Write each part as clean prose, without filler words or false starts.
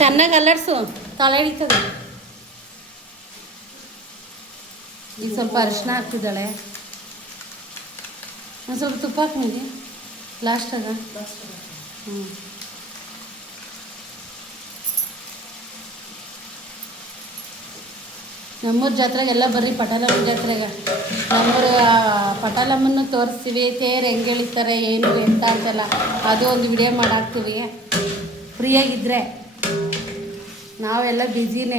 ಚೆನ್ನಾಗಿ ಅಲ್ಲಾಡ್ಸು, ತಲೆ ಹಿಡಿತದೆ. ಈಗ ಸ್ವಲ್ಪ ಅರಿಶಿನ ಹಾಕ್ತಿದ್ದಾಳೆ. ಒಂದು ಸ್ವಲ್ಪ ತುಪ್ಪ ಹಾಕ್ನಿಗೆ ಲಾಸ್ಟಾಗ. ಹ್ಞೂ, ನಮ್ಮೂರ ಜಾತ್ರೆಗೆಲ್ಲ ಬರ್ರಿ, ಪಟಾಲಮ್ಮನ ಜಾತ್ರೆಗೆ. ನಮ್ಮೂರ ಪಟಾಲಮ್ಮನ್ನು ತೋರಿಸ್ತೀವಿ. ತೇರು ಹೆಂಗೆ ಎಳಿತಾರೆ ಏನು ಎಂತ ಅಂತೆಲ್ಲ ಅದು ಒಂದು ವಿಡಿಯೋ ಮಾಡಾಕ್ತೀವಿ ಫ್ರೀಯಾಗಿದ್ದರೆ. ನಾವೆಲ್ಲ ಬ್ಯುಸಿನೇ,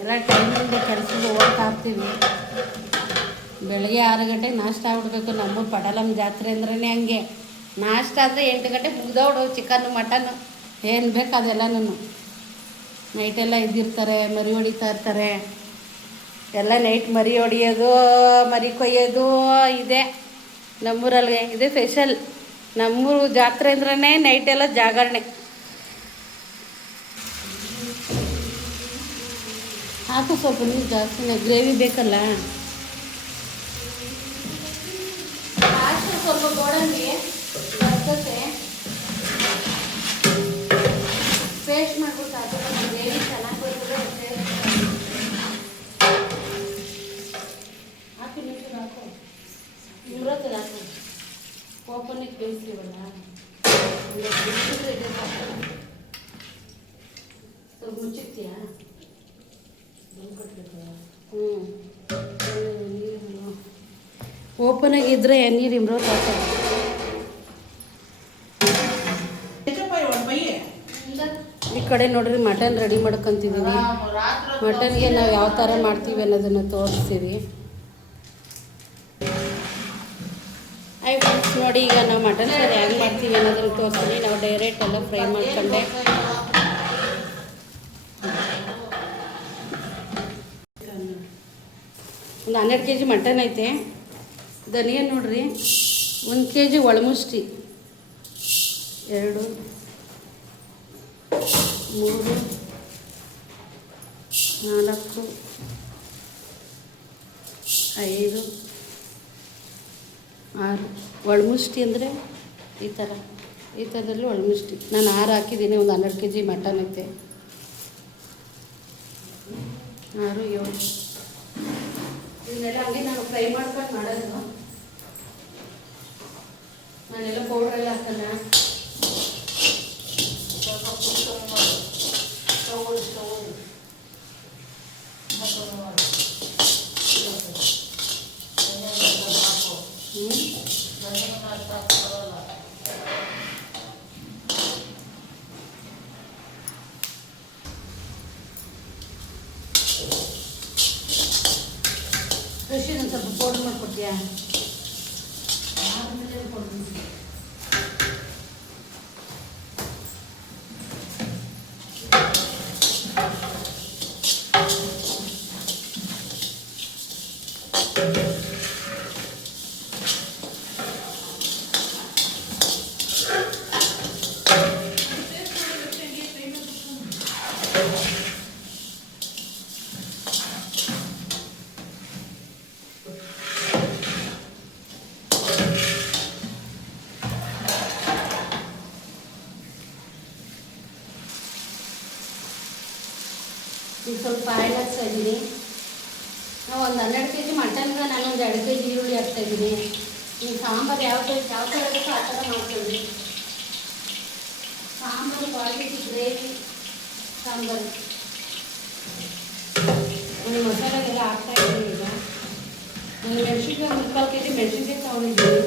ಎಲ್ಲ ಟೈಮಿಂದ ಕೆಲಸಕ್ಕೆ ಹೋಗ್ತಾ ಇರ್ತೀವಿ. ಬೆಳಗ್ಗೆ 6 ಗಂಟೆಗೆ ನಾಷ್ಟ ಆಗ್ಬಿಡ್ಬೇಕು. ನಮ್ಮೂರ ಪಟಾಲಮ್ಮ ಜಾತ್ರೆ ಅಂದ್ರೇ ಹಂಗೆ. ನಾಷ್ಟ ಅಂದರೆ 8 ಗಂಟೆಗೆ ಮುಗ್ದೋಡು. ಚಿಕನ್ನು ಮಟನ್ನು ಏನು ಬೇಕು ಅದೆಲ್ಲನೂ. ನೈಟೆಲ್ಲ ಇದ್ದಿರ್ತಾರೆ, ಮರಿ ಹೊಡಿತಾ ಇರ್ತಾರೆ ಎಲ್ಲ. ನೈಟ್ ಮರಿ ಹೊಡಿಯೋದು, ಮರಿ ಕೊಯ್ಯೋದು ಇದೆ ನಮ್ಮೂರಲ್ಲಿ. ಇದೆ ಸ್ಪೆಷಲ್. ನಮ್ಮೂರು ಜಾತ್ರೆ ಅಂದ್ರೇ ನೈಟೆಲ್ಲ ಜಾಗರಣೆ. ಹಾಕು ಸ್ವಲ್ಪ ನೀರು ಜಾಸ್ತಿನೇ, ಗ್ರೇವಿ ಬೇಕಲ್ಲ. ಲಾಸ್ಟ್ ಸ್ವಲ್ಪ ಗೋಡಂಬಿ ಬರ್ತತೆ ಪೇಸ್ಟ್ ಮಾಡ್ಬಿಟ್ಟು ಹಾಕಿ ಗ್ರೇವಿ ಚೆನ್ನಾಗಿ ಬರ್ತದೆ. ಹಾಕಿ ನೀರು ಹಾಕು, ಇಮ್ರತ್ತಲ್ಲ ಹಾಕು. ಓಪನಿಗೆ ಬೇಯಿಸ್ತೀವಲ್ಲ, ಸ್ವಲ್ಪ ಮುಚ್ಚಿರ್ತೀಯಾ? ನೀರು ಓಪನಾಗಿದ್ದರೆ ನೀರು ಇಮ್ರೋತ್ ಹಾಕೋದು. ಈ ಕಡೆ ನೋಡ್ರಿ ಮಟನ್ ರೆಡಿ ಮಾಡ್ಕೊತಿದ್ದೀವಿ. ಮಟನ್ಗೆ ನಾವು ಯಾವ ಥರ ಮಾಡ್ತೀವಿ ಅನ್ನೋದನ್ನು ತೋರಿಸ್ತೀವಿ. ಫ್ರೆಂಡ್ಸ್ ನೋಡಿ, ಈಗ ನಾವು ಮಟನ್ ಸಾರು ಹೇಗೆ ಮಾಡ್ತೀವಿ ಅನ್ನೋದನ್ನು ತೋರಿಸ್ತೀನಿ. ನಾವು ಡೈರೆಕ್ಟ್ ಎಲ್ಲ ಫ್ರೈ ಮಾಡ್ಕೊಂಡೆ. ಒಂದು 12 kg ಮಟನ್ ಐತೆ. ಧನಿಯಾ ನೋಡ್ರಿ, 1 kg ಒಳಮುಷ್ಟಿ, 2 3 4 5 6 ಒಳಮುಷ್ಟಿ ಅಂದರೆ ಈ ಥರದಲ್ಲಿ ಒಳಮುಷ್ಟಿ. ನಾನು 6 ಹಾಕಿದ್ದೀನಿ. ಒಂದು 12 kg ಮಟನ್ ಐತೆ. 6 7 ಇದನ್ನೆಲ್ಲ ಹಂಗೆ ನಾನು ಫ್ರೈ ಮಾಡ್ಕೊಂಡು ಮಾಡೋದು. ನಾನೆಲ್ಲ ಪೌಡ್ರೆಲ್ಲ ಹಾಕಲ್ಲ. ಖುಷಿ ಒಂದು ಸ್ವಲ್ಪ ಪೌಡ್ರ್ ಮಾಡಿಕೊಡ್ತೀಯಾ? ಈಗ ಸ್ವಲ್ಪ ಆಯಿಲ್ ಹಾಕ್ತಾಯಿದ್ದೀನಿ. ನಾವು ಒಂದು 12 kg ಮಟನ್ಗೆ ನಾನು ಒಂದು 2 kg ಈರುಳ್ಳಿ ಹಾಕ್ತಾಯಿದ್ದೀನಿ. ಈ ಸಾಂಬಾರು ಯಾವ ಥರ ಬೇಕೋ ಆ ಥರ ಮಾಡ್ತೀವಿ. Sambar quality gravy sambar. ಒಂದು ಮಸಾಲೆಗೆಲ್ಲ ಹಾಕ್ತಾಯಿದ್ದೀನಿ. ಈಗ ಒಂದು ಮೆಣಸಿನ್ಕಾಯಿ 3/4 kg ಮೆಣಸಿನ್ಕಾಯಿ ತೊಗೊಂಡಿದ್ದೀನಿ.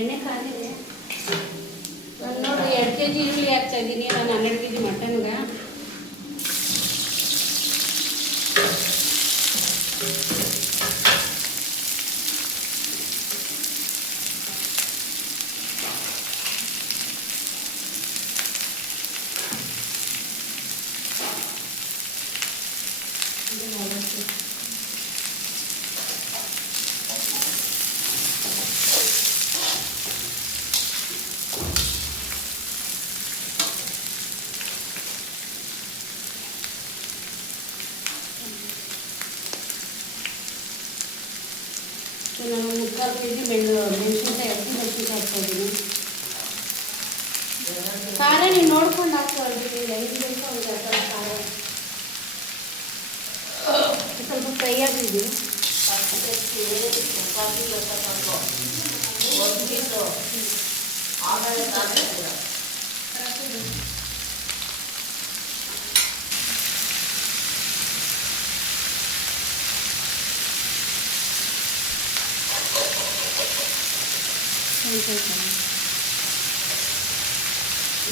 ಎಣ್ಣೆ ಕಾದಿದೆ. ನಾನು ನೋಡಿ 2 kg ಈರುಳ್ಳಿ ಹಾಕ್ತಾಯಿದ್ದೀನಿ. ನಾನು 12 kg ಮಟನ್ಗೆ. ನಾನು 3/4 kg ಮೆಣಸಿನ್ಕಾಯಿ ಹಾಕ್ತಾಯಿದ್ದೀನಿ. ಖಾರ ನೀವು ನೋಡ್ಕೊಂಡು ಹಾಕ್ಕೊಳ್ತೀನಿ, ಹೆಂಗೆ ಬೇಕೋ ಒಂದು ಖಾರ ಸ್ವಲ್ಪ ಫ್ರೈ ಆಗಿದ್ದೀವಿ.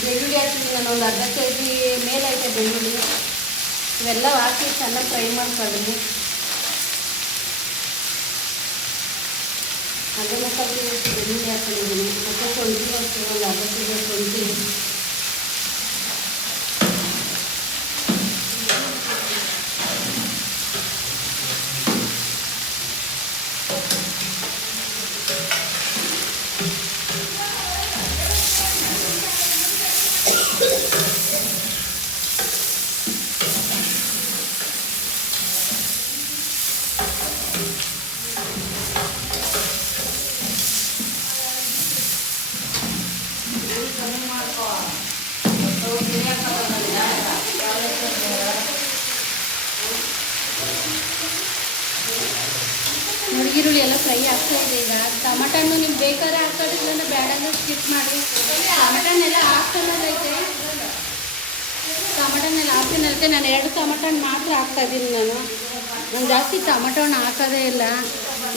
ಬೆಳ್ಳುಳ್ಳಿ ಹಾಕ್ತೀನಿ ನಾನು, ಒಂದು ಅರ್ಧ kg ಮೇಲೈತೆ ಬೆಳ್ಳುಳ್ಳಿ. ಇವೆಲ್ಲ ಹಾಕಿ ಚೆನ್ನಾಗಿ ಫ್ರೈ ಮಾಡ್ಕೊಳ್ಳಿ. ಅರ್ಧ ಮುಕ್ಕಾಲು kg ಬೆಳ್ಳುಳ್ಳಿ ಹಾಕೊಂಡಿದ್ದೀನಿ, ಮತ್ತು ಶುಂಠಿ ಹಾಕ್ತೀನಿ, ಒಂದು ಅರ್ಧ kg ಶುಂಠಿ. ನೋಡಿ ಈರುಳ್ಳಿ ಎಲ್ಲ ಫ್ರೈ ಆಗ್ತಾ ಇದೆ. ಈಗ ಟಮಾಟನ್ನು ನಿಮ್ಗೆ ಬೇಕಾದ್ರೆ ಹಾಕೋದು, ಇಲ್ಲಾಂದ್ರೆ ಬೇಡಂದ್ರೆ ಸ್ಕಿಪ್ ಮಾಡಿ. ಟಮಾಟನ್ನೆಲ್ಲ ಆಪ್ಷನಲ್ ಐತೆ, ಟಮಾಟನ್ನೆಲ್ಲ ಆಪ್ಷನಲ್ ಐತೆ. ನಾನು 2 ಟಮಾಟನ್ ಮಾತ್ರ ಹಾಕ್ತಾಯಿದ್ದೀನಿ. ನಾನು ಜಾಸ್ತಿ ಟಮಾಟೋನ ಹಾಕೋದೇ ಇಲ್ಲ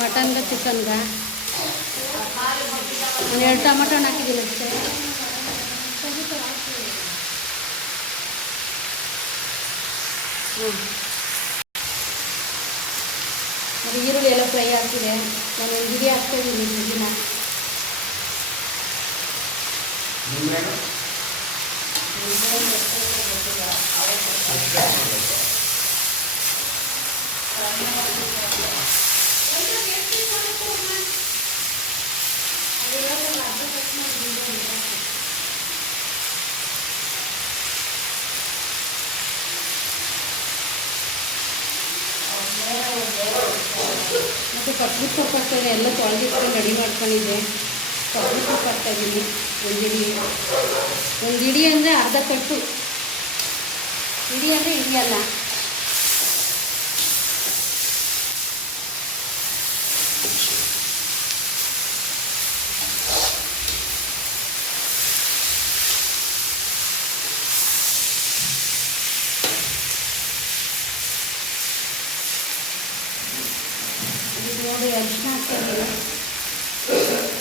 ಮಟನ್ಗೆ, ಚಿಕನ್ಗೆ. ನಾನು 2 ಟಮಾಟೋನ ಹಾಕಿದ್ದೀನಿ ಅಷ್ಟೇ. ಅದು ಈರುಳ್ಳಿ ಎಲ್ಲ ಫ್ರೈ ಆಗ್ತಿದೆ. ನಾನು ಗಿಡಿ ಹಾಕ್ತಾಯಿದ್ದೀನಿ ಗಿಡಿನ. ಮತ್ತು ಕೊತ್ತಂಬರಿ ಸೊಪ್ಪು ಹಾಕ್ತಾಯಿದ್ದೆ, ಎಲ್ಲ ತೊಳೆದಿಟ್ಕೊಂಡು ರೆಡಿ ಮಾಡ್ಕೊಂಡಿದ್ದೆ. ಕೊತ್ತಂಬರಿ ಸೊಪ್ಪು ಹಾಕ್ತಾಯಿದ್ದೀನಿ, ಒಂದು ಇಡಿ ಅಂದರೆ ಅರ್ಧ ಕಟ್ಟು, ಇಡಿ ಅಂದರೆ ಇಡಿಯಲ್ಲ. ನೋಡಿ ಅರಿಶಿನ ಹಾಕ್ತಾಯಿದ್ದೀನಿ.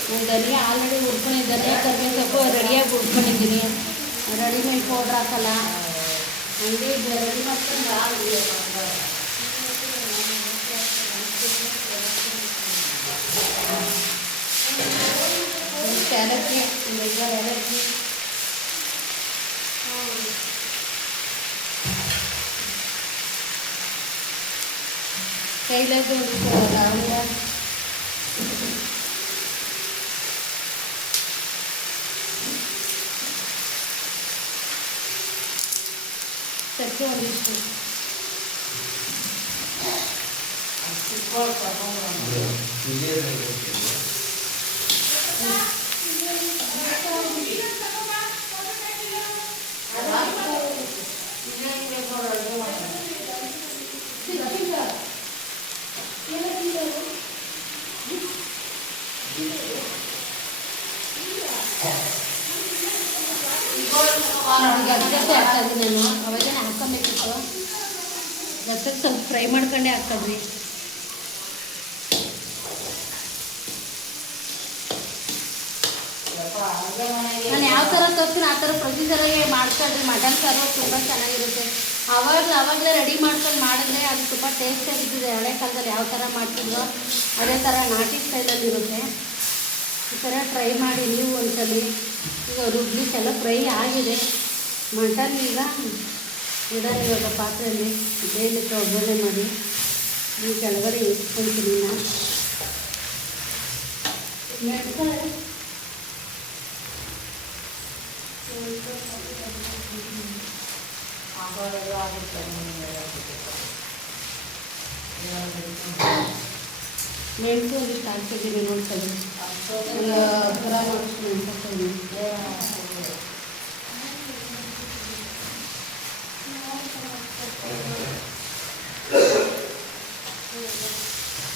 ನಾನು ಧನಿಯಾ ಆಲ್ರೆಡಿ ಹುರ್ಕೊಂಡಿದ್ದೀನಿ, ಧನಿಯಾ ಕರ್ಬೇವಿನ ಸೊಪ್ಪು ರೆಡಿಯಾಗಿ ಹುರ್ಕೊಂಡಿದ್ದೀನಿ. ರೆಡಿಮೇಡ್ ಪೌಡ್ರ್ ಹಾಕಲ್ಲ, ಹಂಗೆ ರೆಡಿ ಮಾಡ್ಕೊಂಡು ಏಲಕ್ಕಿ, ಏಲಕ್ಕಿ ಕೈಲಾಗ ಲವಂಗ, ಚಕ್ಕೆ ಒಂದಿಷ್ಟು, ಗಸಗಸೆ ಹಾಕ್ತಾಯಿದ್ದೀನಿ ನಾನು. ಅವಾಗೇ ಹಾಕ್ಕೊಬೇಕಿತ್ತು, ಗಸಗಸೆ ಸ್ವಲ್ಪ ಫ್ರೈ ಮಾಡ್ಕೊಂಡೇ ಹಾಕ್ತಾಯಿದ್ವಿ. ನಾನು ಯಾವ ಥರ ತೋರಿಸ್ತೀನಿ ಆ ಥರ ಪ್ರತಿ ಥರ ಮಾಡ್ತಾಯಿದ್ರಿ. ಮಟನ್ ಸಾರು ತುಂಬ ಚೆನ್ನಾಗಿರುತ್ತೆ. ಅವಾಗಲೇ ರೆಡಿ ಮಾಡ್ಕೊಂಡು ಮಾಡಿದ್ರೆ ಅದು ತುಂಬ ಟೇಸ್ಟಾಗಿರ್ತದೆ. ಹಳೆ ಕಾಲದಲ್ಲಿ ಯಾವ ಥರ ಮಾಡ್ತಿದ್ರೋ ಅದೇ ಥರ ನಾಟಿ ಸ್ಟೈಲಲ್ಲಿ ಇರುತ್ತೆ. ಈ ಥರ ಟ್ರೈ ಮಾಡಿ ನೀವು ಒಂದ್ಸಲ. ಈಗ ರುಬ್ಲಿಸ್ ಎಲ್ಲ ಫ್ರೈ ಆಗಿದೆ. ಮಟನ್ ಈಗ ಇಡೋದು ಇವಾಗ ಪಾತ್ರೆಯಲ್ಲಿ ಬೇಯಲಿಕ್ಕೆ ಒಗ್ಗರಣೆ ಮಾಡಿ ಈ ಕೆಳಗಡೆ ಇಟ್ಕೊಳ್ತೀನಿ ನಾನು. ಮೆಣಸು ಒಂದಿಷ್ಟು ಹಾಕ್ತಿದ್ದೀನಿ ನೋಡ್ಕೊಳ್ಳಿ. ಒಂದು ಥರ ಮಾಡಿಸ್ತೀನಿ ಮೆಣಸು.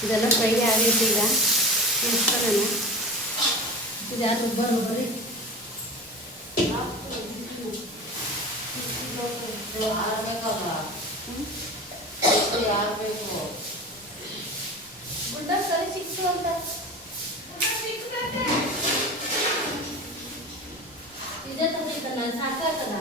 ಇದೆಲ್ಲ ಫ್ರೈ ಆಗೈತೆ. ಈಗ ಇಷ್ಟನೇ ಇದು ಯಾರು ರುಬ್ಬರಿ ಗುಡ್ಡ ಸರಿ ಸಿಕ್ತು ಅಂತ ಇದೇ ತಂದಿದ್ದಲ್ಲ ಸಾಕಾಗಲ್ಲ.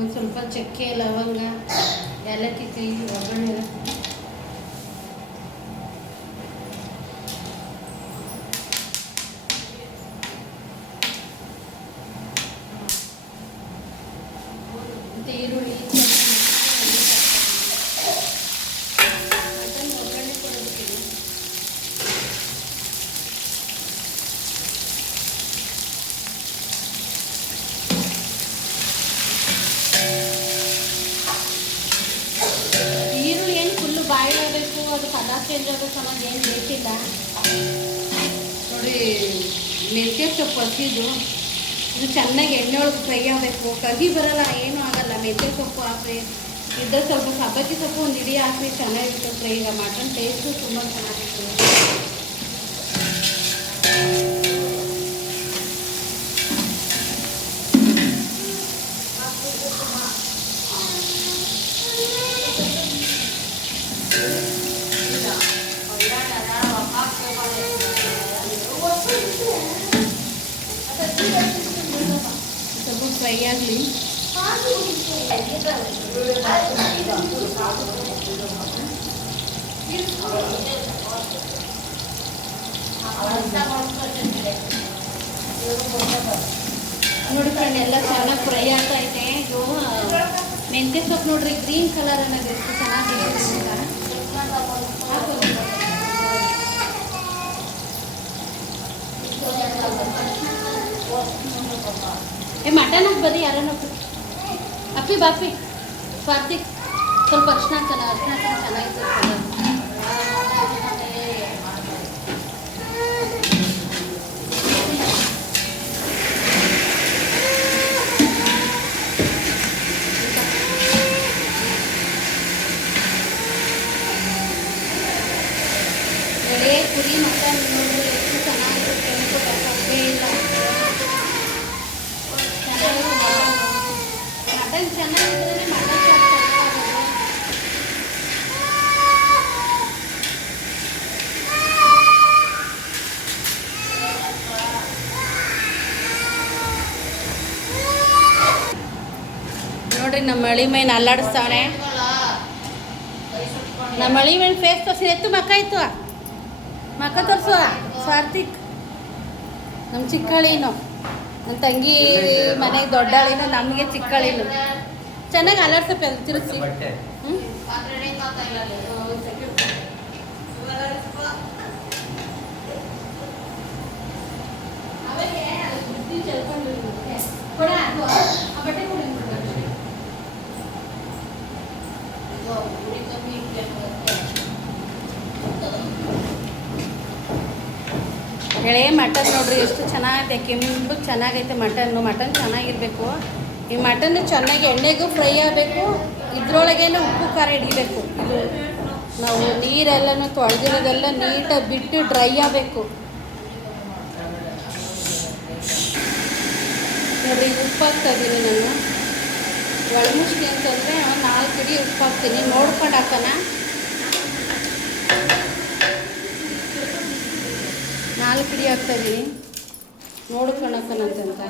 ಒಂದು ಸ್ವಲ್ಪ ಚಕ್ಕೆ ಲವಂಗ ಏಲಕ್ಕಿ ಒಗ್ಗರಣೆ ಮತ್ತು ಈರುಳ್ಳಿ ಒಗ್ಗರಣೆ ಕೊಡಬೇಕಿದೆ. ಬಾಯ್ಲ್ ಆಗಬೇಕು, ಅದು ಕಲರ್ ಚೇಂಜ್ ಆಗಬೇಕು ಅನ್ನೋದು ಏನು ಬೇಕಿಲ್ಲ ನೋಡಿ. ಮೆಂತ್ಯ ಸೊಪ್ಪು ಹಸಿದು ಇದು ಚೆನ್ನಾಗಿ ಎಣ್ಣೆ ಒಳಗೆ ಫ್ರೈ ಆಗಬೇಕು. ಕಹಿ ಬರಲ್ಲ, ಏನೂ ಆಗಲ್ಲ. ಮೆಂತ್ಯ ಸೊಪ್ಪು ಹಾಕಿ ಇದ್ದರೆ ಸ್ವಲ್ಪ ಸಬ್ಬಕ್ಕಿ ಸೊಪ್ಪು ಒಂದು ಇಡೀ ಹಾಕಿ ಚೆನ್ನಾಗಿರುತ್ತೆ ಫ್ರೈ. ಈಗ ಮಟನ್ ಟೇಸ್ಟು ತುಂಬ ಚೆನ್ನಾಗಿರ್ತದೆ. ಸ್ವಲ್ಪ ಫ್ರೈ ಆಗಲಿ. ನೋಡಿ ಫ್ರೆಂಡ್, ಎಲ್ಲ ಚೆನ್ನಾಗಿ ಫ್ರೈ ಆಗ್ತಾ ಇದೆ. ಇದು ಮೆಂತ್ಯ ಸೊಪ್ಪು ನೋಡ್ರಿ, ಗ್ರೀನ್ ಕಲರ್ ಅನ್ನೋದು ಎಷ್ಟು ಚೆನ್ನಾಗಿದೆ. ಮಟನ್ ಹಾಕಿ ಬನ್ನಿ, ಯಾರನ್ನ ಅಪ್ಪಿ ಬಾಪಿ ಸ್ವಾತಿಕ್ ಸ್ವಲ್ಪ ಅರ್ಶಿನ ಚೆನ್ನಾಗಿರ್ತದೆ. ಎಳೆ ಕುರಿ ಮಟನ್ ನೋಡಿದ್ರೆ ಎಷ್ಟು ಚೆನ್ನಾಗಿರುತ್ತೆ. ಇಲ್ಲ ಮಟನ್ ಚೆನ್ನಾಗಿದ್ರೆ ಮಟನ್ ನೋಡ್ರಿ, ನಮ್ಮ ಮಳಿ ಮೈನ್ ಅಲ್ಲಾಡಿಸ್ತಾವನೆ. ನಮ್ಮ ಮಳಿ ಮೈನ್ ಫೇಸ್ ತೋರಿಸಿ ಎತ್ತು ಮಕ್ಕ ಇತ್ತು ಮಕ್ಕ ತೋರಿಸುವ ಸ್ವಾರ್ಥಿಕ್. ನಮ್ಮ ಚಿಕ್ಕಳಿನು ನನ್ನ ತಂಗಿ ಮನೆಗೆ ದೊಡ್ಡಳಿನು, ನಮಗೆ ಚಿಕ್ಕಳಿನು. ಚೆನ್ನಾಗಿ ಅಲ್ಲಾಡ್ಸಪ್ಪ ಅದು ತಿರುಗಿಸಿ. ಎಳೆ ಮಟನ್ ನೋಡ್ರಿ ಎಷ್ಟು ಚೆನ್ನಾಗೈತೆ, ಕೆಂಪು ಚೆನ್ನಾಗೈತೆ ಮಟನ್ ಚೆನ್ನಾಗಿರಬೇಕು. ಈ ಮಟನ್ ಚೆನ್ನಾಗಿ ಎಣ್ಣೆಗೂ ಫ್ರೈ ಆಗಬೇಕು, ಇದ್ರೊಳಗೇನೆ ಉಪ್ಪು ಖಾರ ಹಿಡಿಬೇಕು. ಇದು ನಾವು ನೀರೆಲ್ಲನೂ ತೊಳೆದಿರೋದೆಲ್ಲ ನೀಟಾಗಿ ಬಿಟ್ಟು ಡ್ರೈ ಆಗಬೇಕು ನೋಡ್ರಿ. ಉಪ್ಪು ಹಾಕ್ತಾ ಇದ್ದೀನಿ ನಾನು ಒಳಮುಷ್ಟಿ ಅಂತಂದರೆ 4 ಹಿಡಿ ಉಪ್ಪು ಹಾಕ್ತೀನಿ, ನೋಡ್ಕೊಂಡು ಹಾಕೋಣ. 4 ಹಿಡಿ ಹಾಕ್ತಾಯಿದ್ದೀನಿ, ನೋಡ್ಕೊಂಡು ಹಾಕೋಣ ಅಂತಂತ.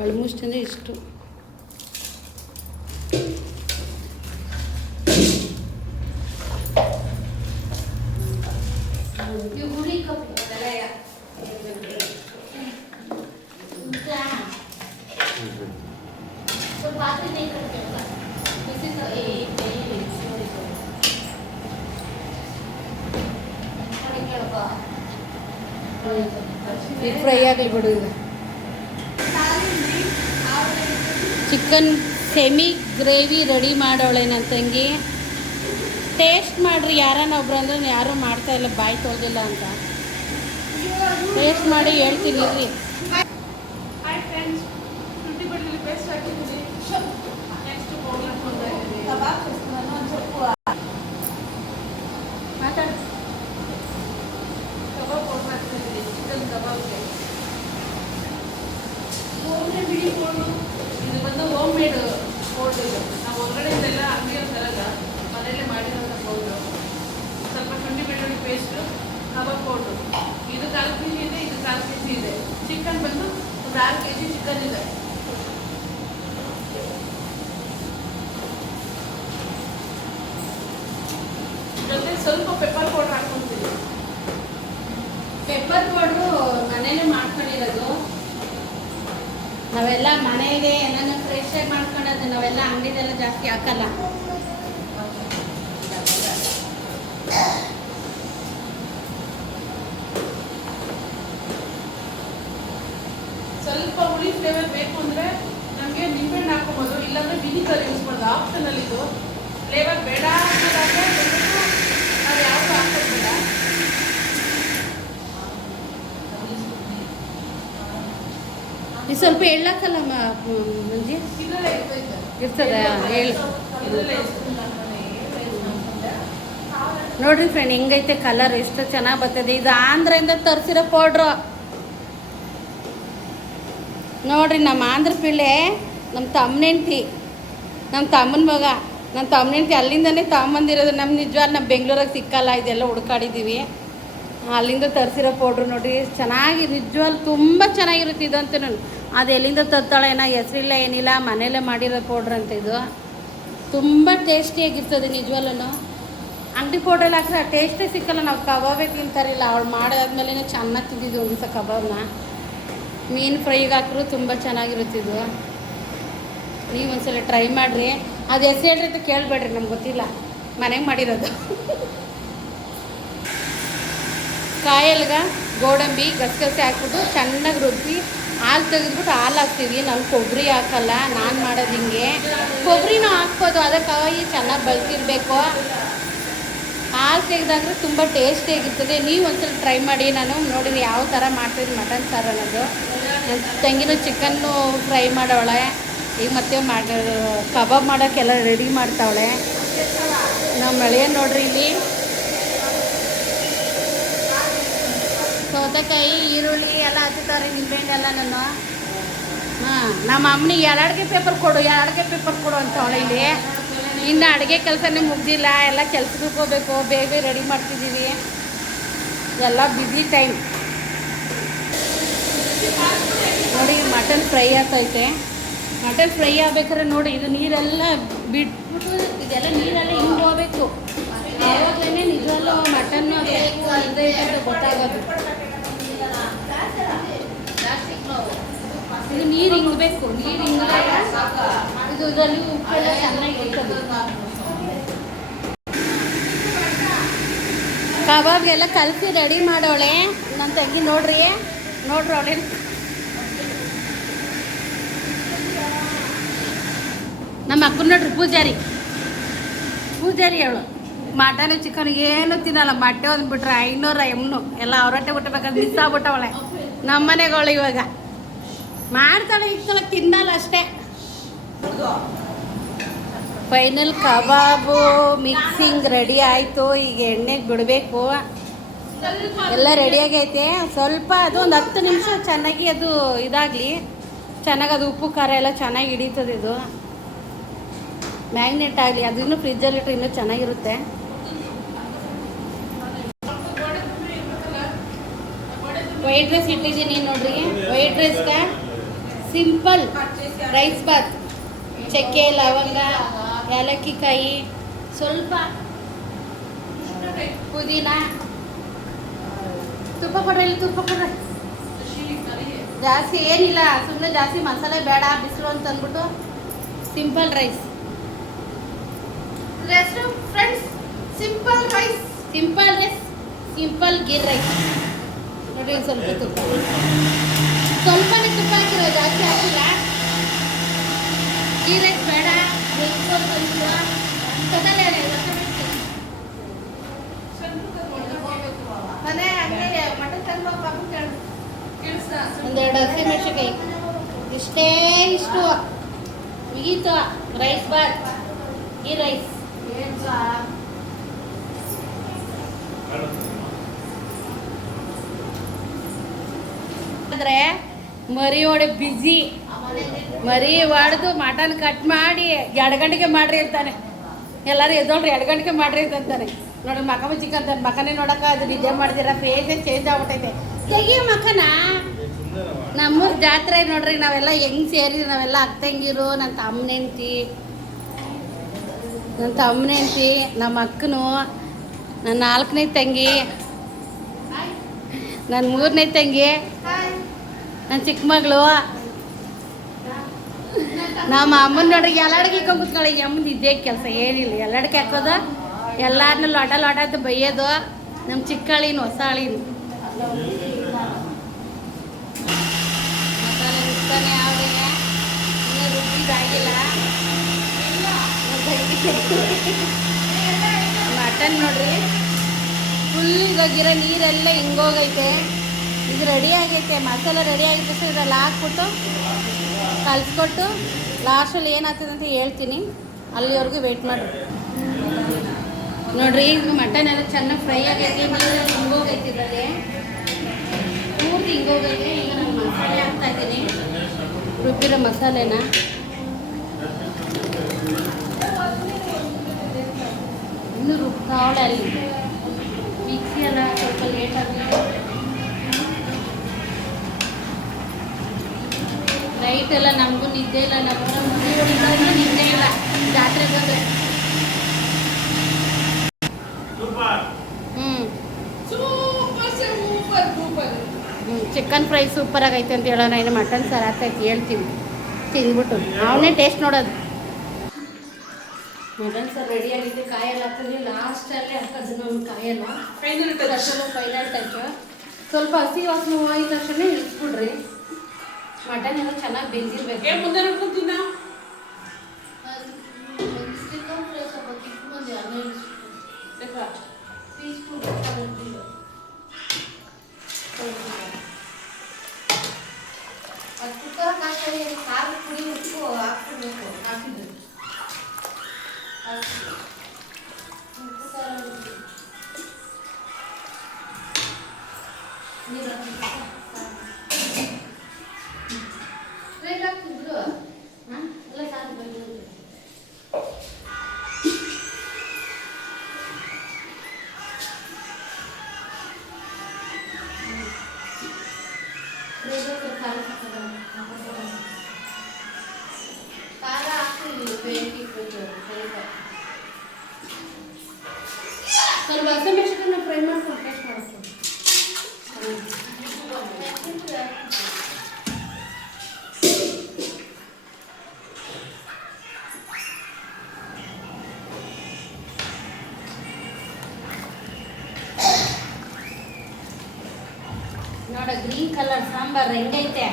ಒಳಮುಷ್ಟಿ ಅಂದರೆ ಇಷ್ಟು. ಈಗ ಫ್ರೈ ಆಗಲಿ ಬಿಡು. ಈಗ ಚಿಕನ್ ಸೆಮಿ ಗ್ರೇವಿ ರೆಡಿ ಮಾಡೋಳೆ ನನ್ನ ತಂಗಿ. ಟೇಸ್ಟ್ ಮಾಡಿರಿ, ಯಾರನ್ನ ಒಬ್ರು ಅಂದ್ರೆ ಯಾರೂ ಮಾಡ್ತಾಯಿಲ್ಲ, ಬಾಯಿ ತೊಳೆದಿಲ್ಲ ಅಂತ. ಟೇಸ್ಟ್ ಮಾಡಿ ಹೇಳ್ತೀನಿ ಇರ್ರಿ. ಮಾತಾಡ ಇದು ಬಂದು ಹೋಮ್ ಮೇಡ್ ಪೌಡ್ರ್. ಇದು ನಾವು ಹೊರಗಡೆಯಿಂದೆಲ್ಲ ಅಂಗಡಿಯಲ್ಲಿ ತರಲ್ಲ, ಮನೆಯಲ್ಲೇ ಮಾಡಿರೋಂಥ ಪೌಡ್ರು. ಸ್ವಲ್ಪ ಶುಂಠಿ ಬೆಳ್ಳುಳ್ಳಿ ಪೇಸ್ಟು, ಕಬಾಬ್ ಪೌಡ್ರು. ಇದು 4 kg ಇದೆ, ಇದು 4 kg ಇದೆ. ಚಿಕನ್ ಬಂದು ಒಂದು 6 kg ಚಿಕನ್ ಇದೆ. ಜೊತೆ ಸ್ವಲ್ಪ ಪೆಪ್ಪರ್ ಪೌಡ್ರ್ ಹಾಕ್ಕೊಳ್ತೀವಿ. ಪೆಪ್ಪರ್ ಪೌಡ್ರು ಮನೇಲೆ ಮಾಡ್ಕೊಂಡಿರೋದು. ನಾವೆಲ್ಲ ಮನೆಗೆ ಏನಾನ ಫ್ರೆಶಾಗಿ ಮಾಡ್ಕೊಳ್ಳೋದು, ನಾವೆಲ್ಲ ಅಂಗಡಿದೆಲ್ಲ ಜಾಸ್ತಿ ಹಾಕಲ್ಲ. ಸ್ವಲ್ಪ ಹುಳಿ ಫ್ಲೇವರ್ ಬೇಕು ಅಂದರೆ ನಮಗೆ ನಿಂಬೆಹಣ್ಣು ಹಾಕೋಬೋದು, ಇಲ್ಲಾಂದರೆ ವಿನಿಗರ್ ಯೂಸ್ ಮಾಡೋದು ಆಪ್ಷನಲ್. ಇದು ಫ್ಲೇವರ್ ಬೇಡ ಅನ್ನೋದಾದರೆ ನಾವು ಯಾವುದು ಹಾಕೋದು ಬೇಡ. ಇದು ಸ್ವಲ್ಪ ಎಳ್ಳಾಕಲ್ಲ ಮಂಜಿ ಇರ್ತದೆ ಹೇಳಿ ನೋಡ್ರಿ ಫ್ರೆಂಡ್, ಹೆಂಗೈತೆ ಕಲರ್, ಎಷ್ಟು ಚೆನ್ನಾಗಿ ಬರ್ತದೆ. ಇದು ಆಂಧ್ರದಿಂದ ತರಿಸಿರೋ ಪೌಡ್ರು ನೋಡ್ರಿ. ನಮ್ಮ ಆಂಧ್ರ ಪಿಳ್ಳೆ ನಮ್ಮ ತಮ್ಮನೆಂಟಿ, ನಮ್ಮ ತಮ್ಮನ ಮಗ, ನಮ್ಮ ತಮ್ಮನೆಂಟಿ ಅಲ್ಲಿಂದನೇ ತಗೊಂಬಂದಿರೋದು. ನಮ್ಮ ನಿಜವಾದ ನಮ್ಮ ಬೆಂಗಳೂರಾಗ ಸಿಕ್ಕಲ್ಲ, ಇದೆಲ್ಲ ಹುಡುಕಾಡಿದ್ದೀವಿ. ಅಲ್ಲಿಂದ ತರಿಸಿರೋ ಪೌಡ್ರು ನೋಡಿರಿ, ಚೆನ್ನಾಗಿ ನಿಜವಾಗ್ಲೂ ತುಂಬ ಚೆನ್ನಾಗಿರುತ್ತೆ. ಇದಂತೂ ನಾನು ಅದು ಎಲ್ಲಿಂದ ತರ್ತಾಳೆ ಏನೋ ಹೆಸರಿಲ್ಲ ಏನಿಲ್ಲ, ಮನೆಯಲ್ಲೇ ಮಾಡಿರೋ ಪೌಡ್ರ್ ಅಂತ. ಇದು ತುಂಬ ಟೇಸ್ಟಿಯಾಗಿರ್ತದೆ ನಿಜವಾಗ್ಲೂ. ಅಂಗಡಿ ಪೌಡ್ರಲ್ಲಿ ಹಾಕಿದ್ರೆ ಆ ಟೇಸ್ಟೇ ಸಿಕ್ಕಲ್ಲ. ನಾವು ಕಬಾಬೇ ತಿಂತಾರಿಲ್ಲ, ಅವಳು ಮಾಡಾದ್ಮೇಲೆ ಚೆನ್ನಾಗಿ ತಿಂದಿದ್ದು ಒಂದು ದಿವಸ ಕಬಾಬ್ನ. ಮೀನು ಫ್ರೈಗೆ ಹಾಕಿದ್ರು ತುಂಬ ಚೆನ್ನಾಗಿರುತ್ತಿದ್ದು. ನೀವು ಒಂದ್ಸಲ ಟ್ರೈ ಮಾಡಿರಿ. ಅದು ಹೆಸರು ಹೇಳ್ರಿ ಅಂತ ಕೇಳಬೇಡ್ರಿ, ನಮ್ಗೆ ಗೊತ್ತಿಲ್ಲ, ಮನೆಗೆ ಮಾಡಿರೋದು. ಕಾಯಲ್ಗ ಗೋಡಂಬಿ ಗಸಗಸೆ ಹಾಕ್ಬಿಟ್ಟು ಚೆನ್ನಾಗಿ ರುಬ್ಬಿ ಹಾಲು ತೆಗೆದ್ಬಿಟ್ಟು ಹಾಲು ಹಾಕ್ತೀವಿ. ನಾವು ಕೊಬ್ಬರಿ ಹಾಕಲ್ಲ, ನಾನು ಮಾಡೋದು ಹಿಂಗೆ. ಕೊಬ್ಬರಿನೂ ಹಾಕ್ಬೋದು, ಅದಕ್ಕಾಗಿ ಚೆನ್ನಾಗಿ ಬಳ್ತಿರ್ಬೇಕು. ಹಾಲು ತೆಗೆದಾದ್ರೆ ತುಂಬ ಟೇಸ್ಟಿಯಾಗಿರ್ತದೆ. ನೀವು ಒಂದ್ಸಲ ಟ್ರೈ ಮಾಡಿ. ನಾನು ನೋಡಿರಿ ಯಾವ ಥರ ಮಾಡ್ತಿದ್ದೀನಿ ಮಟನ್ ಸಾರು ಅನ್ನೋದು. ನನ್ನ ತಂಗಿನೂ ಚಿಕನ್ನು ಫ್ರೈ ಮಾಡೋಳೆ, ಈಗ ಮತ್ತೆ ಕಬಾಬ್ ಮಾಡೋಕ್ಕೆಲ್ಲ ರೆಡಿ ಮಾಡ್ತಾವಳೆ. ನಮ್ಮ ಮಳೆಯ ನೋಡ್ರಿ ಇಲ್ಲಿ ಸೌತೆಕಾಯಿ ಈರುಳ್ಳಿ ಎಲ್ಲ ಹಚ್ಚುತ್ತಾರೆ, ನಿಂಬೆಹಣ್ಣು ಎಲ್ಲ. ನಾನು ನಮ್ಮ ಅಮ್ಮನಿಗೆ 2 ಅಡುಗೆ ಪೇಪರ್ ಕೊಡು, 2 ಅಡುಗೆ ಪೇಪರ್ ಕೊಡು ಅಂತವಳೆ. ಇಲ್ಲಿ ಇನ್ನು ಅಡುಗೆ ಕೆಲಸನೇ ಮುಗ್ದಿಲ್ಲ, ಎಲ್ಲ ಕೆಲ್ಸಕ್ಕೆ ಹೋಗ್ಬೇಕು, ಬೇಗ ರೆಡಿ ಮಾಡ್ತಿದ್ದೀವಿ, ಎಲ್ಲ ಬ್ಯುಸಿ ಟೈಮ್. ನೋಡಿ ಮಟನ್ ಫ್ರೈ ಆಗ್ತೈತೆ. ಮಟನ್ ಫ್ರೈ ಆಗ್ಬೇಕಾದ್ರೆ ನೋಡಿ, ಇದು ನೀರೆಲ್ಲ ಬಿಟ್ಬಿಟ್ಟು ಇದೆಲ್ಲ ನೀರೆಲ್ಲ ಹಿಂಗೆ ಹೋಗ್ಬೇಕು. ಆವಾಗಲೇ ನಿಜವಲ್ಲೂ ಮಟನ್ನು ಬೇಕು ಇದೆ ಅಂತ ಗೊತ್ತಾಗೋದು. ಇದು ನೀರು ಹಿಂಗಬೇಕು, ನೀರು ಹಿಂಗಾಗ ಇದು ಇದರಲ್ಲಿ ಉಪ್ಪೆಲ್ಲ ಚೆನ್ನಾಗಿ ಇರ್ತದೆ. ಕಬಾಬ್ಗೆಲ್ಲ ಕಲಸಿ ರೆಡಿ ಮಾಡೋಳೆ ನನ್ನ ತಂಗಿ. ನೋಡ್ರಿ ಅವಳೆ ನಮ್ಮ ಅಕ್ಕನ ನೋಡ್ರಿ ಪೂಜಾರಿ. ಪೂಜಾರಿ ಅವಳು ಮಟನ್ ಚಿಕನ್ ಏನು ತಿನ್ನಲ್ಲ. ಮೊಟ್ಟೆ ಒಂದು ಬಿಟ್ರೆ 500 ಎಮ್ನು ಎಲ್ಲ ಅವರೊಟ್ಟೆ ಬಿಟ್ಟಬೇಕಾದ್ರೆ ಮಿಸ್ ಆಗ್ಬಿಟ್ಟವಳೆ. ನಮ್ಮ ಮನೆಗಳು ಇವಾಗ ಮಾಡ್ತಾಳೆ ಇಕ್ಕಳ ತಿನ್ನಲ್ಲ ಅಷ್ಟೇ. ಫೈನಲ್ ಕಬಾಬು ಮಿಕ್ಸಿಂಗ್ ರೆಡಿ ಆಯಿತು. ಈಗ ಎಣ್ಣೆಗೆ ಬಿಡಬೇಕು. ಎಲ್ಲ ರೆಡಿಯಾಗೈತೆ. ಸ್ವಲ್ಪ ಅದು ಒಂದು 10 ನಿಮಿಷ ಚೆನ್ನಾಗಿ ಅದು ಇದಾಗಲಿ, ಚೆನ್ನಾಗಿ ಅದು ಉಪ್ಪು ಖಾರ ಎಲ್ಲ ಚೆನ್ನಾಗಿ ಹಿಡಿತದೆ. ಇದು ಮ್ಯಾಗ್ನೆಟ್ ಆಗಲಿ, ಅದು ಇನ್ನೂ ಫ್ರಿಜ್ಜಲ್ಲಿಟ್ಟರೆ ಇನ್ನೂ ಚೆನ್ನಾಗಿರುತ್ತೆ. ವೈಟ್ ರೈಸ್ ಇಟ್ಟಿದ್ದೀನಿ ನೋಡ್ರಿ. ವೈಟ್ ರೈಸ್ಗೆ ಸಿಂಪಲ್ ರೈಸ್ ಬಾತ್, ಚಕ್ಕೆ ಲವಂಗ ಏಲಕ್ಕಿ ಕಾಯಿ, ಸ್ವಲ್ಪ ಪುದೀನ, ತುಪ್ಪ ಕೊಡ್ರಿ. ಇಲ್ಲಿ ತುಪ್ಪ ಕೊಡ್ರಿ. ಜಾಸ್ತಿ ಏನಿಲ್ಲ, ಸುಮ್ಮನೆ ಜಾಸ್ತಿ ಮಸಾಲೆ ಬೇಡ ಬಿಸಿಲು ಅಂತ ಅಂದ್ಬಿಟ್ಟು simple rice. Friends simple rice, simple rice, simple ಗೀರ್ ರೈಸ್ ನೋಡ್ರಿ. ಸ್ವಲ್ಪ ತುಪ್ಪ, ಸ್ವಲ್ಪನೇ ತುಪ್ಪ ಹಾಕಿರೋ, ಜಾಸ್ತಿ ಹಾಕಿಲ್ಲ. ಗೀ ರೈಸ್ ಬೇಡ, ಒಂದೆರಡು ಹಸಿಮೆಣಸಿನಕಾಯಿ, ಇಷ್ಟೇ ಇಷ್ಟು ಮುಗೀತು ರೈಸ್ ಬಾತ್. ಗೀ ರೈಸ್ ಅಂದರೆ ಮರಿ ಹೊಡೆ ಬಿಸಿ, ಮರಿ ಹೊಡೆದು ಮಟನ್ ಕಟ್ ಮಾಡಿ 2 ಗಂಟೆಗೆ ಮಾಡ್ರಿ ಅಂತಾನೆ. ಎಲ್ಲರೂ ಎದ್ದೋಳ್ರಿ 2 ಗಂಟೆಗೆ ಮಾಡ್ರಿ ಅಂತಾನೆ. ನೋಡ್ರಿ ಮಕ ಮುಚ್ಚಿಕ ಅಂತಾನೆ. ಮಕನೇ ನೋಡೋಕೆ ಅದು ನಿಜ ಮಾಡ್ದಿರ ಫೇಸೇ ಚೇಂಜ್ ಆಗ್ಬಿಟ್ಟೈತೆ. ತೆಗಿ ಮಕನ. ನಮ್ಮೂರು ಜಾತ್ರೆ ನೋಡ್ರಿ, ನಾವೆಲ್ಲ ಹೆಂಗೆ ಸೇರಿ, ನಾವೆಲ್ಲ ಅಕ್ಕಂಗಿರು, ನನ್ನ ತಮ್ಮನ ಹೆಂಡ್ತಿ, ನಮ್ಮ ಅಕ್ಕನು, ನನ್ನ 4ನೇ ತಂಗಿ, ನನ್ನ 3ನೇ ತಂಗಿ, ನನ್ನ ಚಿಕ್ಕ ಮಗಳು, ನಮ್ಮ ಅಮ್ಮನ ನೋಡ್ರಿ ಎಲ್ಲಾಡಿಗೆ ಇಕ್ಕೊಂಡು ಕೂತ್ಕೊಳ್ಳಿ. ಅಮ್ಮನ ಇದ್ದೇ ಕೆಲಸ ಏನಿಲ್ಲ. ಎಲ್ಲಾಡಿಗೆ ಹಾಕೋದು, ಎಲ್ಲಾರನ್ನ ಲೊಟ ಅಂತ ಬೈಯೋದು. ನಮ್ಮ ಚಿಕ್ಕಳಿನ ಹೊಸ ಅಳಿನ ಮಸಾಲೆ ರುಬ್ತಾನೆ ಅವ್ರಿಗೆ ಇನ್ನೂ ರುಬ್ಬಿದಾಗಿಲ್ಲ. ಮಟನ್ ನೋಡ್ರಿ ಫುಲ್ ಇದಾಗಿರೋ ನೀರೆಲ್ಲ ಹಿಂಗೋಗೈತೆ. ಇದು ರೆಡಿ ಆಗೈತೆ, ಮಸಾಲೆ ರೆಡಿ ಆಗಿದ್ದ ತಕ್ಷಣ ಇದ್ರಲ್ಲಿ ಹಾಕ್ಬಿಟ್ಟು ಕಲಿಸ್ಕೊಟ್ಟು ಲಾಸ್ಟಲ್ಲಿ ಏನಾಗ್ತದೆ ಅಂತ ಹೇಳ್ತೀನಿ. ಅಲ್ಲಿವರೆಗೂ ವೆಯ್ಟ್ ಮಾಡಿ ನೋಡ್ರಿ. ಈಗ ಮಟನ್ ಎಲ್ಲ ಚೆನ್ನಾಗಿ ಫ್ರೈ ಆಗೈತೆ, ನೀರಲ್ಲಿ ಹಿಂಗೋಗೈತೆ, ಇದರಲ್ಲಿ ಪೂರ್ತಿ ಹಿಂಗೋಗೈತೆ. ಈಗ ನಾನು ಮಸಾಲೆ ಹಾಕ್ತಾಯಿದ್ದೀನಿ, ರುಬ್ಬಿರೋ ಮಸಾಲೆನ. ಇನ್ನೂ ರುಬ್ತಾವಳೆ ಅಲ್ಲಿ. ಮಿಕ್ಸಿ ಎಲ್ಲ ಸ್ವಲ್ಪ ಲೇಟಾಗಿ ನೈಟ್ ಎಲ್ಲ ನಮಗೂ ನಿದ್ದೆ ಇಲ್ಲ. ನಮ್ಮೂರ ಮನೆ ನಿದ್ದೆ ಇಲ್ಲ ಜಾತ್ರೆಗೆ ಬಂದರೆ. ಚಿಕನ್ ಫ್ರೈ ಸೂಪರ್ ಆಗೈತೆ ಅಂತ ಹೇಳೋಣ. ಇನ್ನು ಮಟನ್ ಸಾರು ಆಗ್ತೈತೆ ಹೇಳ್ತೀನಿ, ತಿಂದ್ಬಿಟ್ಟು ಅವನೇ ಟೇಸ್ಟ್ ನೋಡೋದು. ಮಟನ್ ಸಾರು ರೆಡಿ ಆಗಿದೆ. ಕಾಯೆಲ್ಲ ಹಾಕಿದ್ವಿ, ಲಾಸ್ಟಲ್ಲೇ ಹಾಕೋದು ನಮ್ಮ ಕಾಯೆಲ್ಲ ಫೈನಲ್ ಟಚ್ಚು. ಸ್ವಲ್ಪ ಹಸಿ ವಾಸನೆ ಹೋಗಿದ ತಕ್ಷಣ ಇಳಿಸ್ಬಿಡ್ರಿ. ಮಟನ್ ಎಲ್ಲ ಚೆನ್ನಾಗಿ ಬೆಂದಿರ್ಬೇಕು. ಮುಂದೆ ನೋಡ್ಕೊಂತೀನ ಕುಕ್ಕರ್ ಹಾಕಿ ಖಾರ ಪುಡಿ ಉಪ್ಪು ಹಾಕ್ಬಿಡ್ಬೇಕು. ಹಾಕಿದ್ದು ನೀರು ಹಾಕ್ತಿದ್ರು ಎಲ್ಲ ಸಾರು ಬಂದಿರುತ್ತೆ. ಖಾರ ಹಾಕ್ತಿದ್ವಿ, ಬೇಯಿಸಿ ಸ್ವಲ್ಪ ಹಸಿಮೆಣಸಿನಕಾಯಿನ ಫ್ರೈ ಮಾಡ್ಕೊಂಡು ಟೇಸ್ಟ್ ಮಾಡ್ಕೊಂಡು ನೋಡ. ಗ್ರೀನ್ ಕಲರ್ ಸಾಂಬಾರ್ ಹೆಂಗೈತೆ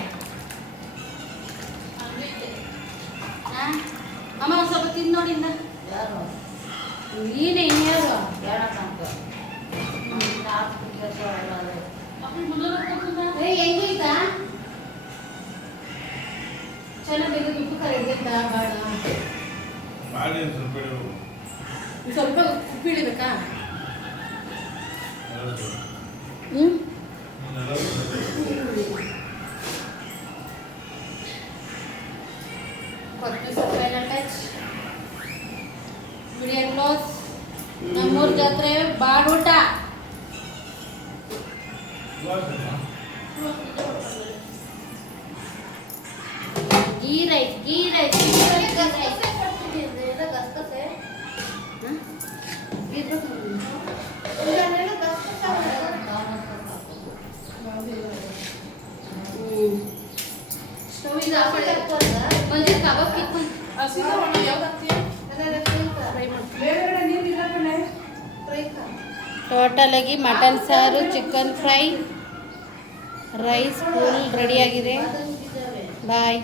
ಅಮ್ಮ, ಸ್ವಲ್ಪ ತಿಂದು ನೋಡಿಂದ. ನೀನೇ ಇನ್ಯಾರು ಹೆಂಗೈತಾ ಚೆನ್ನಾಗಿ ಉಪ್ಪು ಕರೆದಿದ್ದ ಬಾಳ ಸ್ವಲ್ಪ ಉಪ್ಪು ಇಳಿಬೇಕಾ ಕೊತ್ತು ಸ್ವಲ್ಪ ಟಚ್ ವಿಡಿಯೋ ಕ್ಲೋಸ್ ನಮ್ಮೂರ ಜಾತ್ರೆ ಬಾಡೂಟ ಗೀ ರೈಸ್ ಮಂದಿರ ಕಬಾಬ್ ಕಿತ್ಕೊಂಡು ಟೋಟಲ್ ಆಗಿ ಮಟನ್ ಸಾರು ಚಿಕನ್ ಫ್ರೈ ರೈಸ್ ಫುಲ್ ರೆಡಿಯಾಗಿದೆ ಬಾಯ್